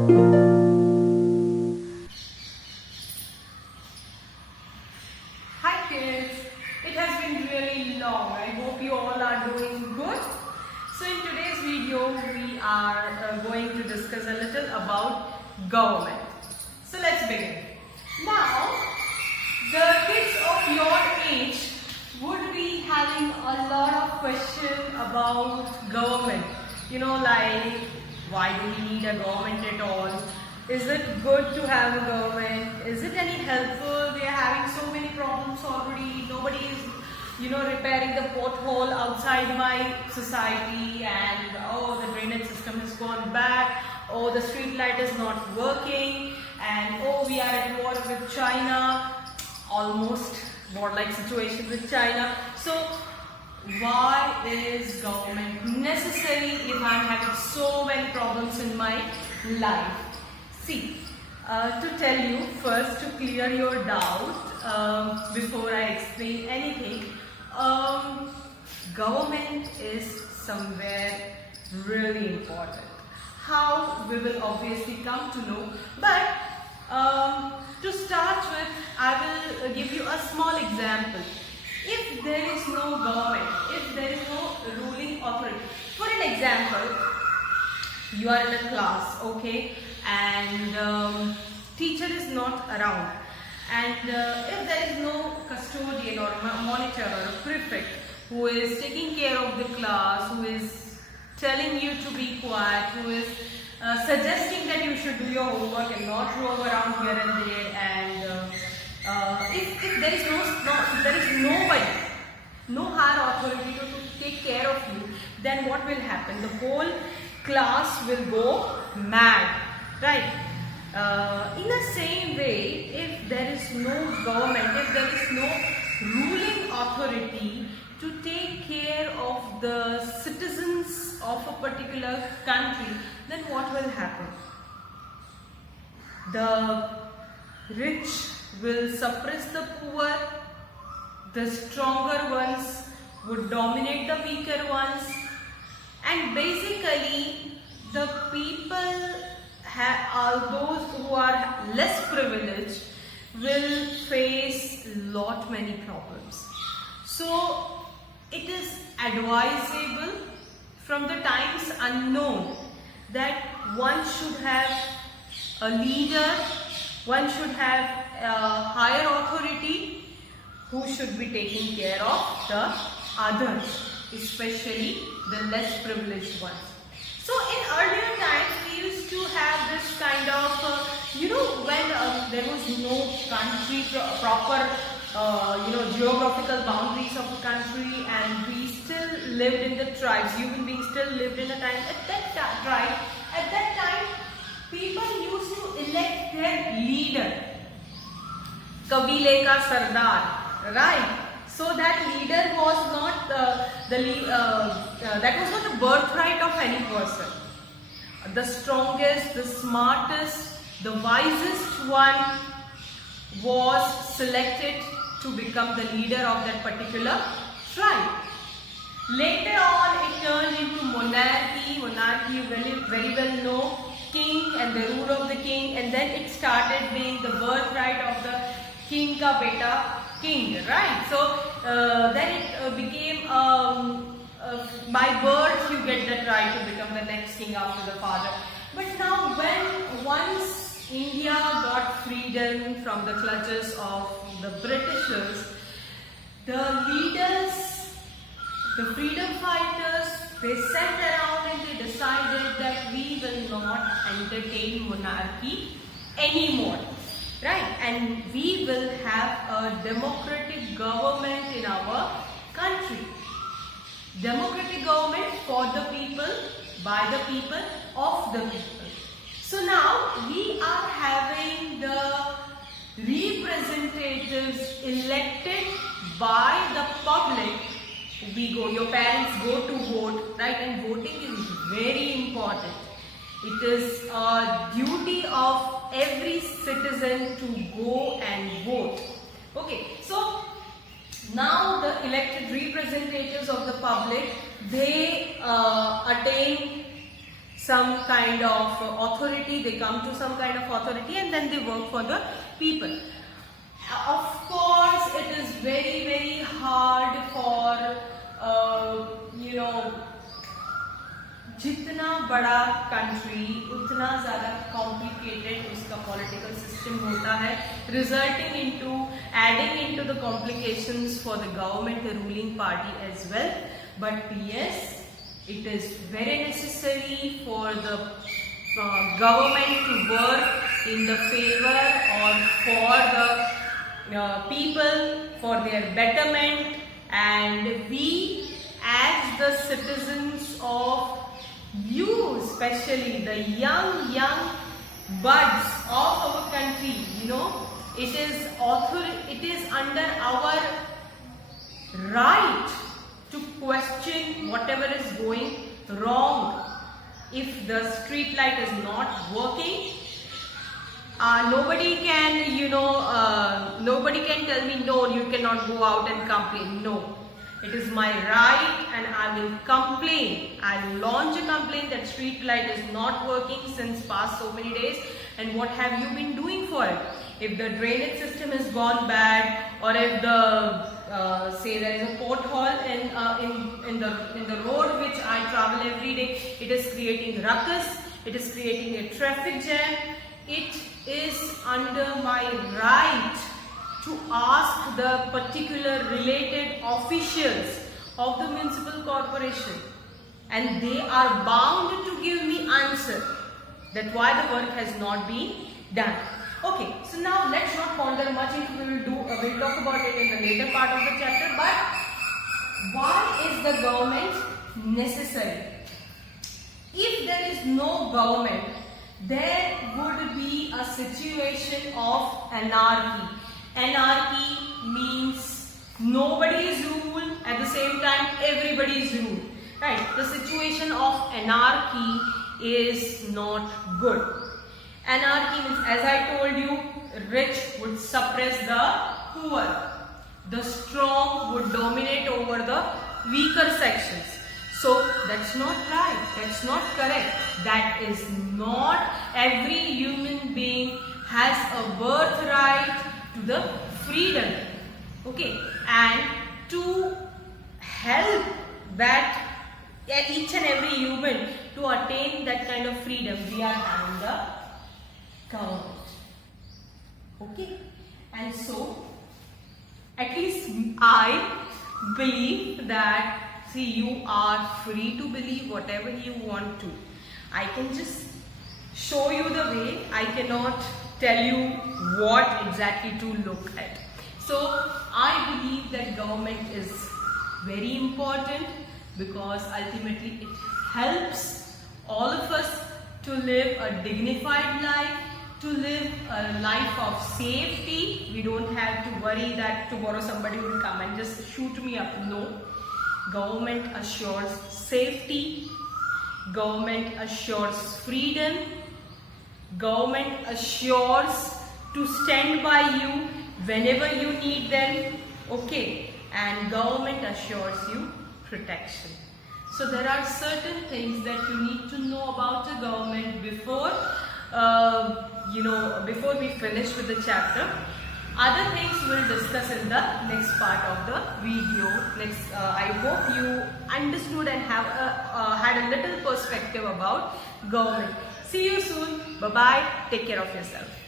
Hi kids, it has been really long. I hope you all are doing good. So in today's video we are going to discuss a little about government. So let's begin. Now the kids of your age would be having a lot of questions about government. Like why do we need a government at all? Is it good to have a government? Is it any helpful? We are having so many problems already. Nobody is, repairing the pothole outside my society, and oh, the drainage system has gone bad. Oh, the street light is not working, and oh, we are at war with China. Almost war-like situation with China. So why is government necessary if I'm having so many problems in my life? See, to tell you first, to clear your doubt before I explain anything, government is somewhere really important. How, we will obviously come to know, but to start with, I will give you a small example. If there is no government, if there is no ruling authority, for an example, you are in a class, okay, and teacher is not around, and if there is no custodian or monitor or a prefect who is taking care of the class, who is telling you to be quiet, who is suggesting that you should do your homework and not roam around here and there, and if there is nobody, no higher authority to take care of you, then what will happen? The whole class will go mad, right? In the same way, if there is no government, if there is no ruling authority to take care of the citizens of a particular country, then what will happen? The rich will suppress the poor, the stronger ones would dominate the weaker ones, and basically the people, those who are less privileged, will face many problems. So it is advisable from the times unknown that one should have a leader, one should have a higher authority who should be taking care of the others, especially the less privileged ones. So in earlier times we used to have this kind of, when there was no country proper, geographical boundaries of a country, and we still lived in the tribes. Human beings still lived in a time at that time people used to elect their leader, Kabile ka Sardar, right? So that leader was not that was not the birthright of any person. The strongest, the smartest, the wisest one was selected to become the leader of that particular tribe. Later on, it turned into monarchy. Monarchy, you very well know, king and the rule of the king, and then it started being the birthright of the king ka beta king, right? So then it became by birth you get the right to become the next king after the father. But now, once India got freedom from the clutches of the Britishers, the leaders, the freedom fighters, they sat around and they decided that we will not entertain monarchy anymore, right? And we will have a democratic government in our country. Democratic government for the people, by the people, of the people. So now we are having the representatives elected by the public. Your parents go to vote, right? And voting is very important. It is a duty of every citizen to go and vote. Okay, so now the elected representatives of the public, they attain some kind of authority, they come to some kind of authority and then they work for the people. Of course, it is very, very hard for, जितना बड़ा country उतना ज़्यादा complicated उसका political system होता है, resulting into adding into the complications for the government, the ruling party as well. But yes, it is very necessary for the government to work in the favor or for the people, for their betterment, and we as the citizens of you, especially the young buds of our country, it is under our right to question whatever is going wrong. If the street light is not working, nobody can tell me no, you cannot go out and complain. No, it is my right and I will complain. I will launch a complaint that street light is not working since past so many days, and what have you been doing for it? If the drainage system has gone bad, or if the say there is a pothole in the road which I travel every day, it is creating ruckus, it is creating a traffic jam. It is under my right to ask the particular related officials of the municipal corporation, and they are bound to give me answer that why the work has not been done. Okay, so now let's not ponder much into we'll talk about it in the later part of the chapter. But why is the government necessary? If there is no government, there would be a situation of anarchy. Anarchy means nobody is ruled, at the same time everybody is ruled. Right? The situation of anarchy is not good. Anarchy means, as I told you, rich would suppress the poor. The strong would dominate over the weaker sections. So that's not right. That's not correct. That is not. Every human being has a birthright to the freedom. Okay, and to help that each and every human to attain that kind of freedom, we are having the government. Okay, and so at least I believe that, see, you are free to believe whatever you want to. I can just show you the way. I cannot tell you what exactly to look at. So I believe that government is very important because ultimately it helps all of us to live a dignified life, to live a life of safety. We don't have to worry that tomorrow somebody will come and just shoot me up. No. Government assures safety. Government assures freedom. Government assures to stand by you whenever you need them. Okay. And government assures you protection. So there are certain things that you need to know about the government before before we finish with the chapter. Other things we'll discuss in the next part of the video. I hope you understood and have had a little perspective about government. See you soon. Bye bye. Take care of yourself.